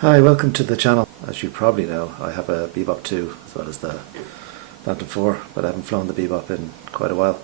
Hi, welcome to the channel. As you probably know, I have a Bebop 2 as well as the Phantom 4, but I haven't flown the Bebop in quite a while.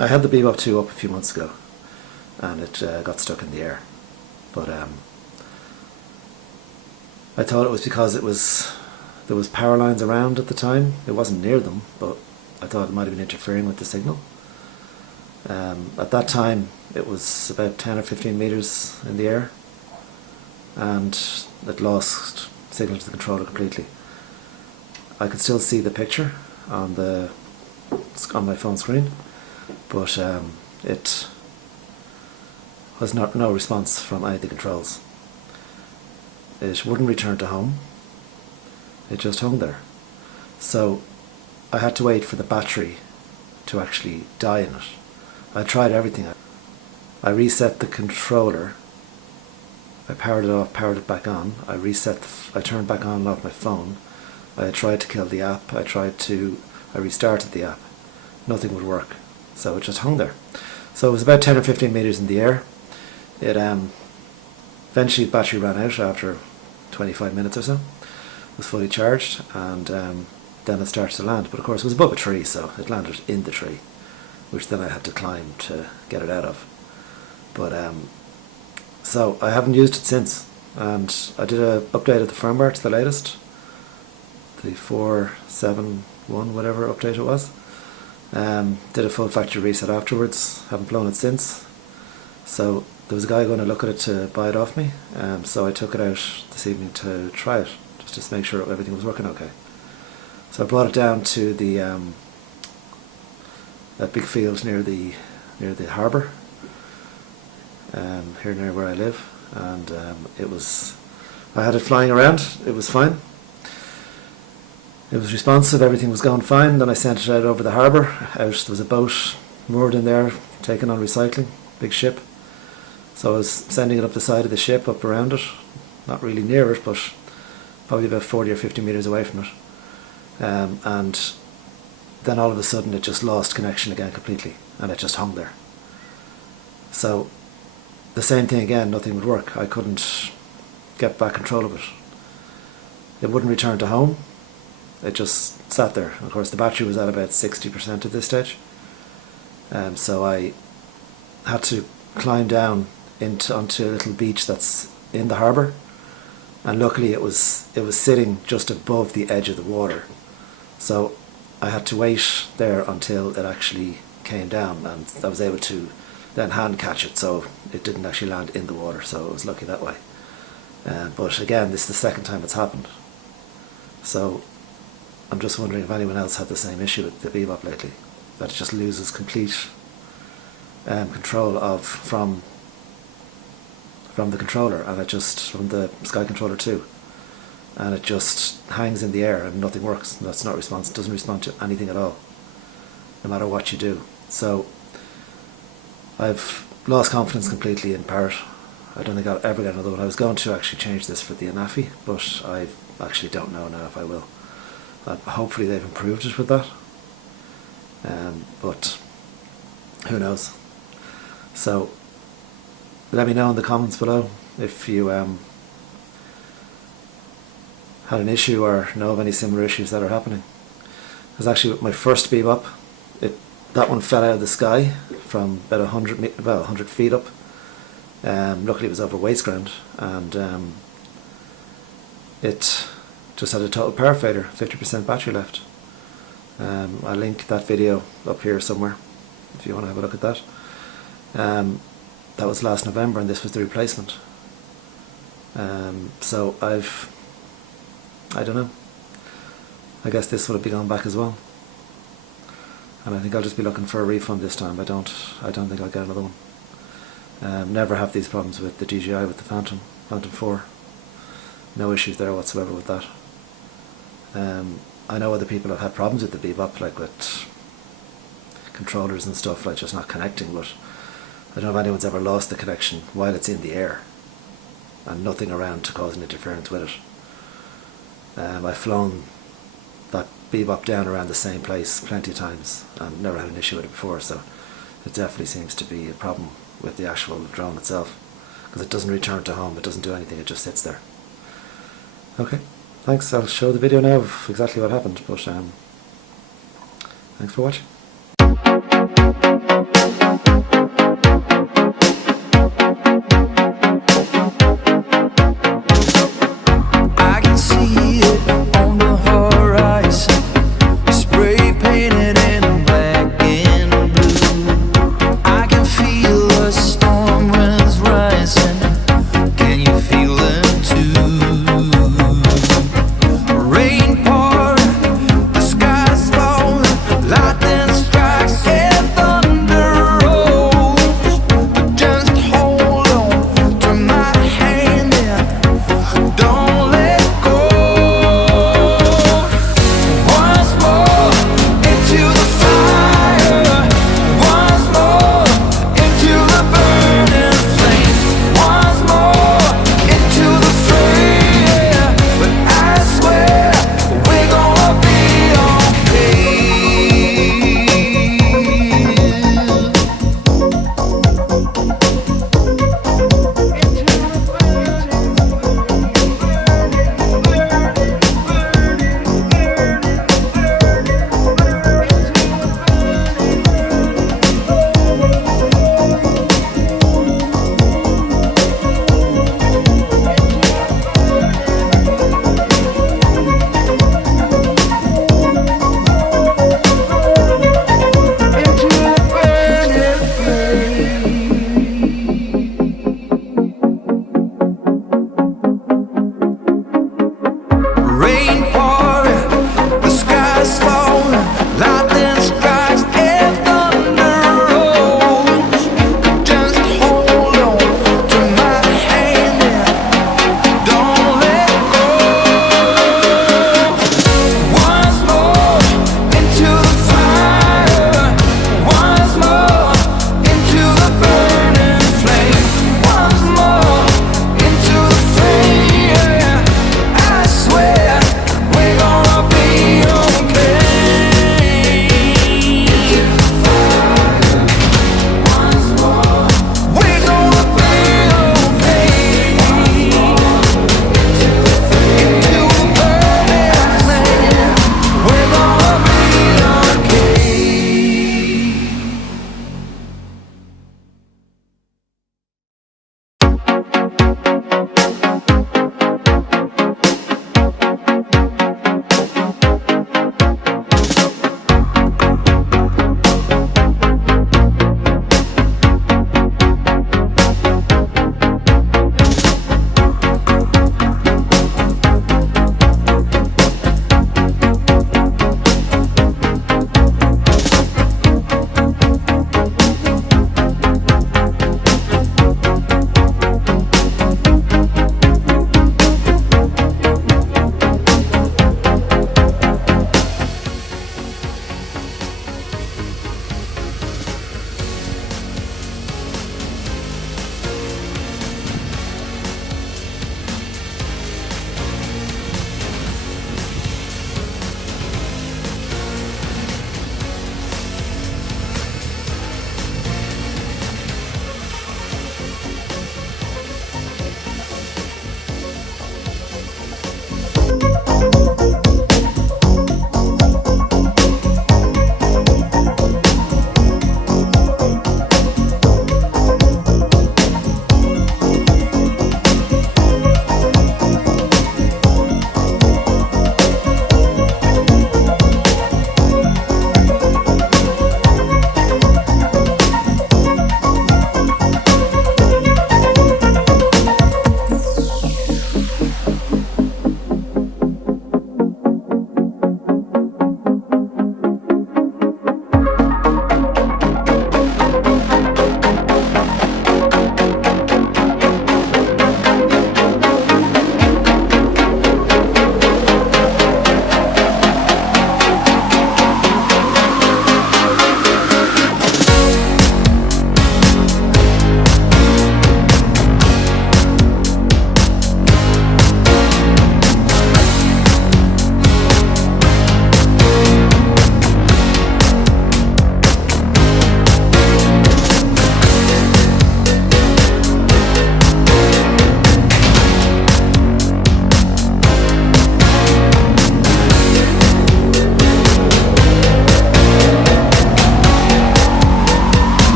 I had the Bebop 2 up a few months ago and it got stuck in the air, but I thought it was because there was power lines around at the time. It wasn't near them, but I thought it might have been interfering with the signal. At that time it was about 10 or 15 meters in the air and it lost signal to the controller completely. I could still see the picture on my phone screen, but it was no response from any of the controls. It wouldn't return to home. It just hung there. So I had to wait for the battery to actually die in it. I tried everything. I reset the controller. I powered it off, powered it back on. I turned back on and off my phone. I tried to kill the app. I restarted the app. Nothing would work. So it just hung there. So it was about 10 or 15 meters in the air. It eventually the battery ran out after 25 minutes or so. It was fully charged, and then it started to land. But of course it was above a tree, so it landed in the tree, which then I had to climb to get it out of. But so I haven't used it since, and I did an update of the firmware to the latest, the 4.7.1 whatever update it was. Did a full factory reset afterwards. Haven't flown it since. So there was a guy going to look at it to buy it off me, so I took it out this evening to try it, just to make sure everything was working okay. So I brought it down to that big field near the harbour, here near where I live, and I had it flying around. It was fine. It was responsive, everything was going fine. Then I sent it out over the harbour. There was a boat moored in there, taking on recycling, big ship. So I was sending it up the side of the ship, up around it, not really near it, but probably about 40 or 50 metres away from it. And then all of a sudden it just lost connection again completely, and it just hung there. So the same thing again, nothing would work. I couldn't get back control of it. It wouldn't return to home. It just sat there. Of course the battery was at about 60% at this stage. So I had to climb down onto a little beach that's in the harbour, and luckily it was sitting just above the edge of the water. So I had to wait there until it actually came down, and I was able to then hand catch it, so it didn't actually land in the water, so I was lucky that way. But again, this is the second time it's happened. So I'm just wondering if anyone else had the same issue with the Bebop lately, that it just loses complete control from the controller, and it just, from the Sky Controller 2, and it just hangs in the air and nothing works. That's not responsive, doesn't respond to anything at all, no matter what you do. So I've lost confidence completely in Parrot. I don't think I'll ever get another one. I was going to actually change this for the Anafi, but I actually don't know now if I will. Hopefully they've improved it with that, but who knows. So let me know in the comments below if you had an issue or know of any similar issues that are happening. Because actually with my first Bebop, that one fell out of the sky from about 100 feet up. Luckily it was over waist ground, and it just had a total power failure, 50% battery left. I'll link that video up here somewhere if you want to have a look at that. That was last November, and this was the replacement. So I don't know. I guess this would have gone back as well. And I think I'll just be looking for a refund this time. I don't think I'll get another one. Never have these problems with the DJI, with the Phantom 4. No issues there whatsoever with that. I know other people have had problems with the Bebop, like with controllers and stuff, like just not connecting, but I don't know if anyone's ever lost the connection while it's in the air and nothing around to cause an interference with it. I've flown that Bebop down around the same place plenty of times and never had an issue with it before, so it definitely seems to be a problem with the actual drone itself, because it doesn't return to home, it doesn't do anything, it just sits there. Okay, thanks. I'll show the video now of exactly what happened, but thanks for watching.